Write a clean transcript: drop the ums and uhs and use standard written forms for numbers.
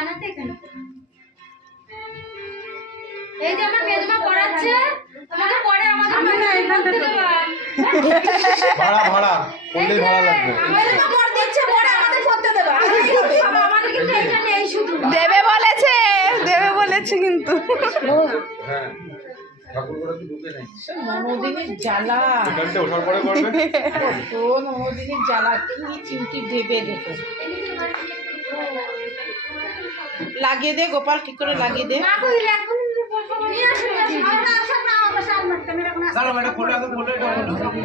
আনাতে এখানে এই যে আমার মেজমা পড়াচ্ছে তোমাকে পরে আমাদের না এখানটা দেবা ভাড়া ভাড়া কোনটাই ভাড়া লাগবে আমাদের তো পড় দিচ্ছে পরে আমাদের পড়তে দেবা আমাদের কিন্তু এখানে এই শুধু দেবে বলেছে কিন্তু হ্যাঁ ঠাকুরঘরে তো ঢুকে নাই ননদিনীর জ্বালা এখানটা ওঠার পরে করবে তো ননদিনীর জ্বালা কি চিমটি দেবে দেখো লাগিয়ে দে গোপাল ঠিক করে লাগিয়ে দে মা কইলে এখন নিয়ে আসো আমরা আসো না আমরা সামনে ক্যামেরা কোন দাঁড়াও এটা ফটো ফটো